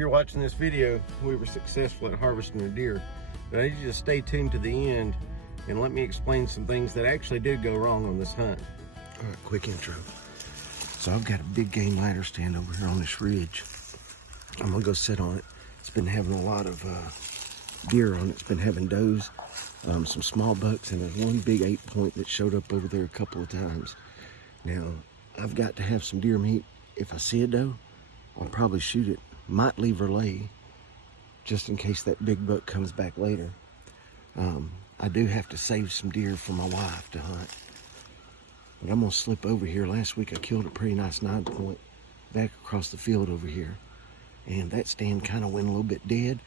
you're watching this video, we were successful at harvesting a deer. But I need you to stay tuned to the end and let me explain some things that actually did go wrong on this hunt. All right, quick intro. So I've got a big game ladder stand over here on this ridge. I'm gonna go sit on it. It's been having a lot of deer on it. It's been having does, some small bucks, and there's one big 8-point that showed up over there a couple of times. Now, I've got to have some deer meat. If I see a doe, I'll probably shoot it. Might leave her lay, just in case that big buck comes back later. I do have to save some deer for my wife to hunt. But I'm gonna slip over here. Last week I killed a pretty nice 9-point back across the field over here. And that stand kind of went a little bit dead.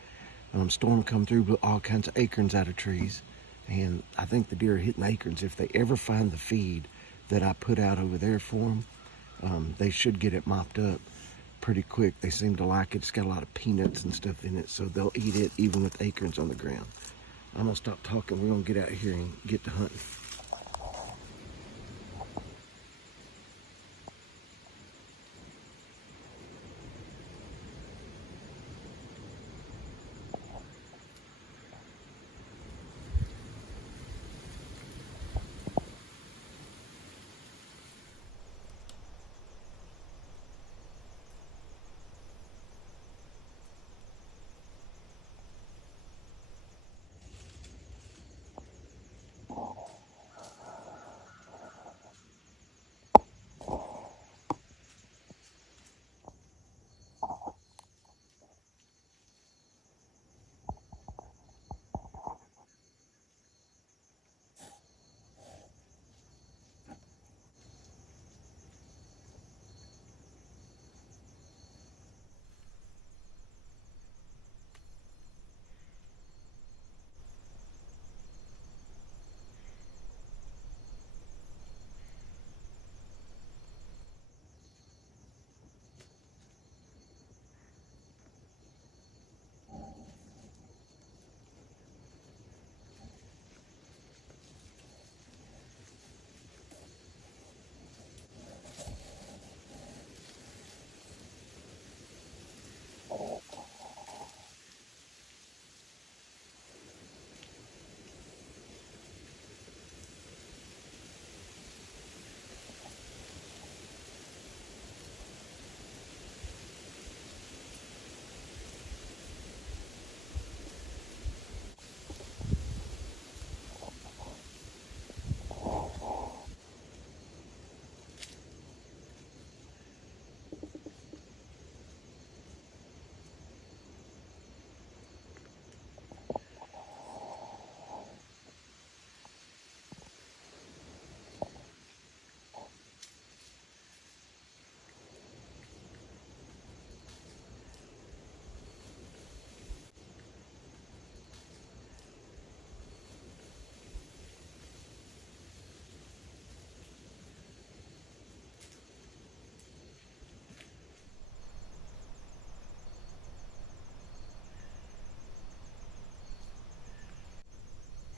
Storm come through, blew all kinds of acorns out of trees. And I think the deer are hitting acorns. If they ever find the feed that I put out over there for them, they should get it mopped up pretty quick. They seem to like it. It's got a lot of peanuts and stuff in it, so they'll eat it even with acorns on the ground. I'm gonna stop talking. We're gonna get out here and get to hunting.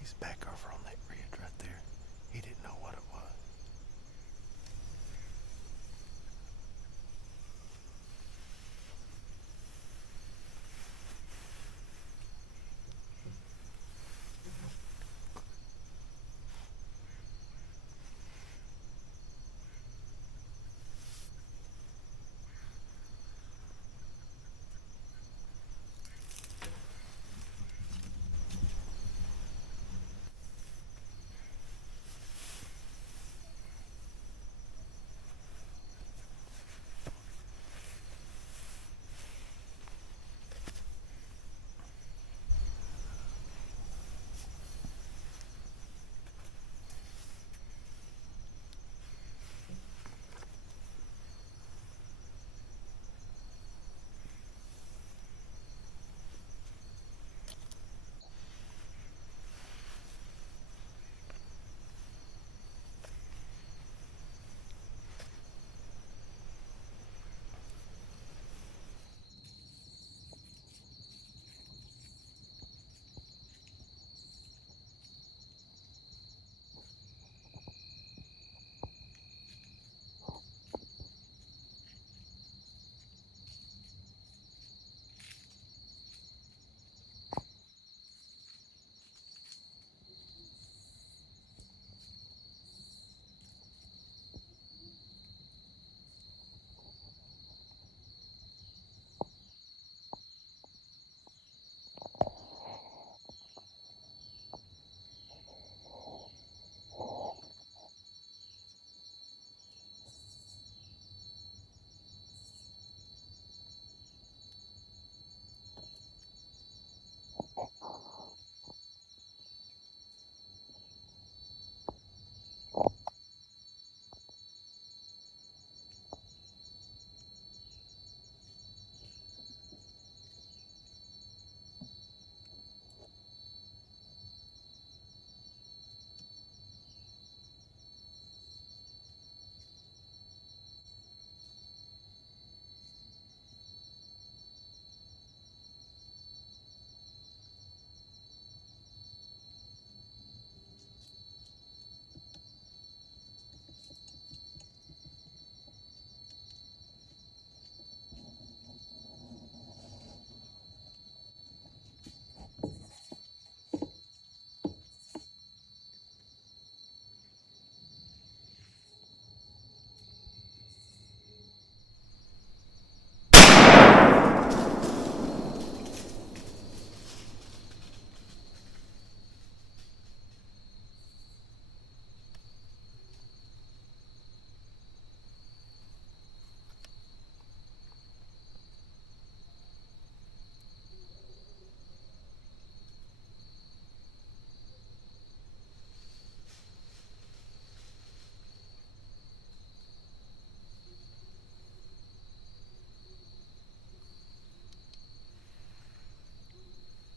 He's back over on that ridge right there. He didn't know what it was.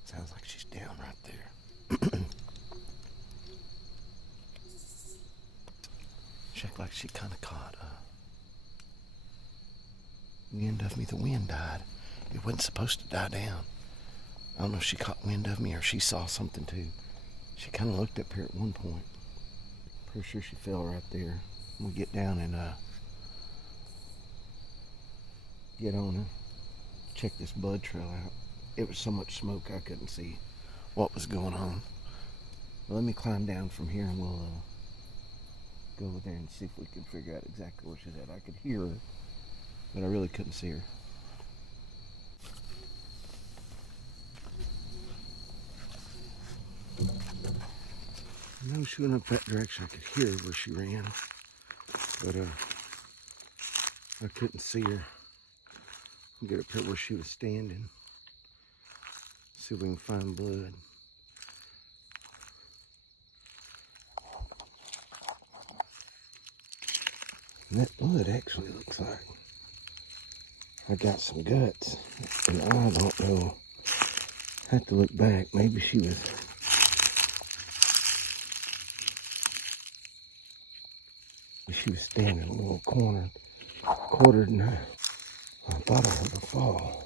Sounds like she's down right there. She looked like she kind of caught wind of me. The wind died. It wasn't supposed to die down. I don't know if she caught wind of me or she saw something too. She kind of looked up here at one point. Pretty sure she fell right there. We'll get down and get on her. Check this bud trail out. It was so much smoke I couldn't see what was going on. Well, let me climb down from here and we'll go over there and see if we can figure out exactly where she's at. I could hear her, but I really couldn't see her. I know she went up that direction. I could hear her where she ran, but I couldn't see her. I'll get up here where she was standing. See if we can find blood. And that blood actually looks like I got some guts, and I don't know. I have to look back. Maybe she was. She was standing in a little quartered, and I thought I heard her fall.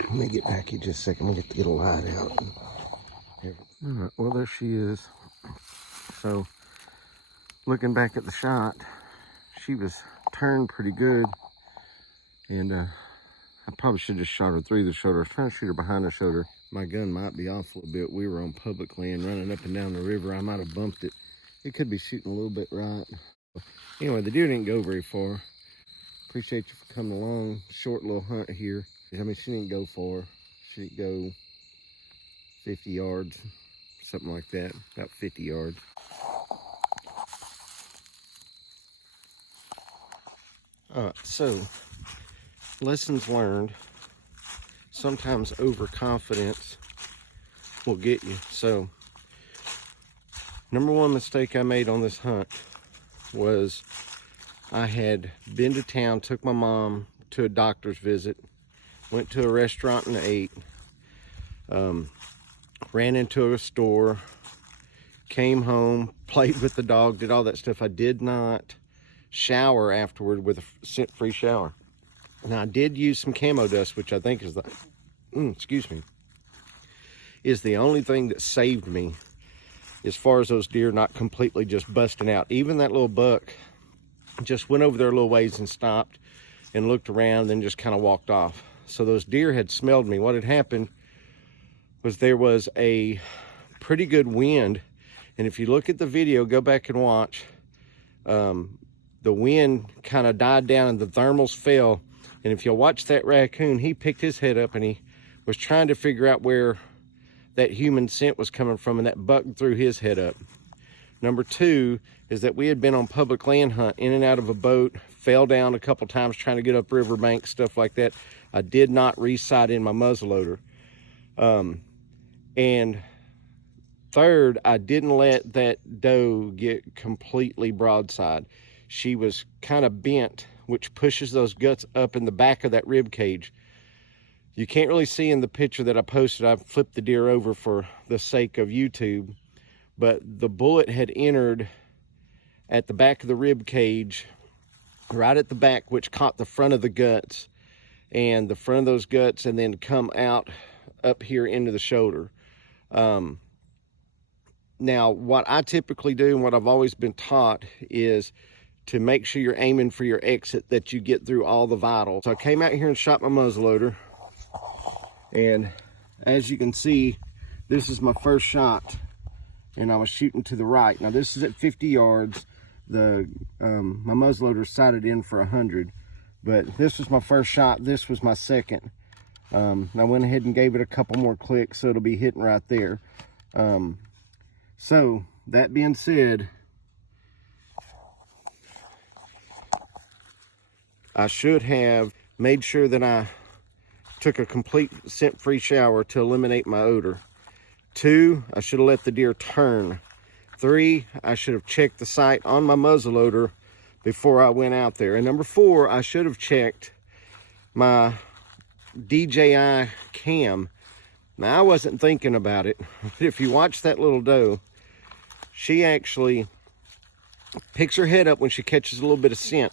Let me get back here just a second. Let me get the light out. All right, well, there she is. So, looking back at the shot, she was turned pretty good. And I probably should have just shot her through the shoulder. I was trying to shoot her behind the shoulder. My gun might be off a little bit. We were on public land running up and down the river. I might have bumped it. It could be shooting a little bit right. Anyway, the deer didn't go very far. Appreciate you for coming along. Short little hunt here. I mean, she didn't go far. She didn't go 50 yards, something like that, about 50 yards. All right, so lessons learned. Sometimes overconfidence will get you. So, number one mistake I made on this hunt was I had been to town, took my mom to a doctor's visit, went to a restaurant and ate, ran into a store, came home, played with the dog, did all that stuff. I did not shower afterward with a scent-free shower. Now, I did use some camo dust, which I think is the, is the only thing that saved me as far as those deer not completely just busting out. Even that little buck just went over there a little ways and stopped and looked around, then just kind of walked off. So those deer had smelled me. What had happened was there was a pretty good wind. And if you look at the video, go back and watch, the wind kind of died down and the thermals fell. And if you'll watch that raccoon, he picked his head up and he was trying to figure out where that human scent was coming from, and that buck threw his head up. Number two is that we had been on public land hunt, in and out of a boat, fell down a couple times trying to get up riverbank, stuff like that. I did not re-sight in my muzzleloader. And third, I didn't let that doe get completely broadside. She was kind of bent, which pushes those guts up in the back of that rib cage. You can't really see in the picture that I posted. I flipped the deer over for the sake of YouTube, but the bullet had entered at the back of the rib cage, right at the back, which caught the front of the guts and the front of those guts, and then come out up here into the shoulder. Now, what I typically do and what I've always been taught is to make sure you're aiming for your exit, that you get through all the vitals. So I came out here and shot my muzzleloader, and as you can see, this is my first shot, and I was shooting to the right. Now this is at 50 yards. My muzzleloader sighted in for 100, but this was my first shot. This was my second. I went ahead and gave it a couple more clicks, so it'll be hitting right there. So that being said, I should have made sure that I took a complete scent-free shower to eliminate my odor. 2, I should have let the deer turn. 3, I should have checked the sight on my muzzleloader before I went out there. And number 4, I should have checked my DJI cam. Now, I wasn't thinking about it, but if you watch that little doe, she actually picks her head up when she catches a little bit of scent.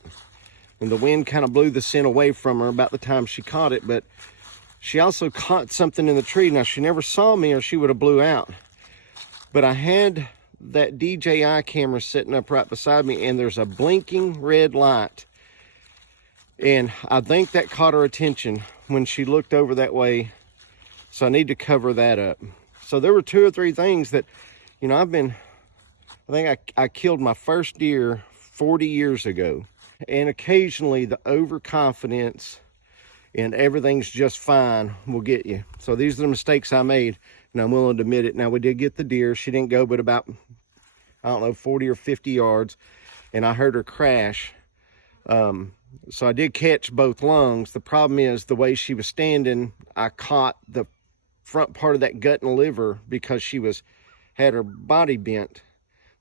And the wind kind of blew the scent away from her about the time she caught it, but she also caught something in the tree. Now, she never saw me or she would have blew out. But I had that DJI camera sitting up right beside me, and there's a blinking red light. And I think that caught her attention when she looked over that way. So I need to cover that up. So there were 2 or 3 things that, you know, I think I killed my first deer 40 years ago. And occasionally the overconfidence and everything's just fine will get you. So these are the mistakes I made, and I'm willing to admit it. Now, we did get the deer. She didn't go but about, I don't know, 40 or 50 yards, and I heard her crash. So I did catch both lungs. The problem is the way she was standing, I caught the front part of that gut and liver because she had her body bent,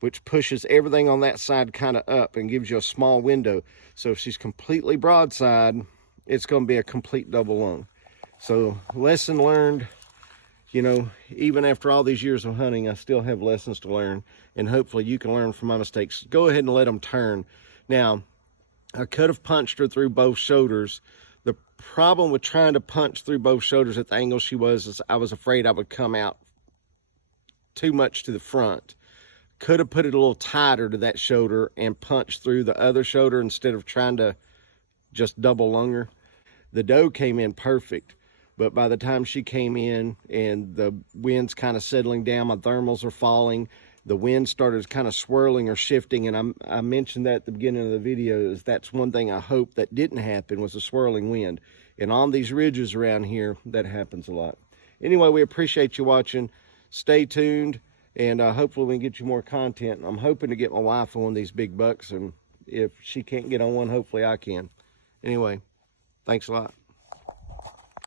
which pushes everything on that side kind of up and gives you a small window. So if she's completely broadside, it's going to be a complete double lung. So lesson learned. You know, even after all these years of hunting, I still have lessons to learn, and hopefully you can learn from my mistakes. Go ahead and let them turn. Now, I could have punched her through both shoulders. The problem with trying to punch through both shoulders at the angle she was is I was afraid I would come out too much to the front. Could have put it a little tighter to that shoulder and punched through the other shoulder instead of trying to just double lung her. The doe came in perfect, but by the time she came in and the wind's kind of settling down, my thermals are falling, the wind started kind of swirling or shifting, and I mentioned that at the beginning of the video, is that's one thing I hope that didn't happen, was a swirling wind. And on these ridges around here, that happens a lot. Anyway, we appreciate you watching. Stay tuned, and hopefully we can get you more content. I'm hoping to get my wife on one of these big bucks, and if she can't get on one, hopefully I can. Anyway, thanks a lot.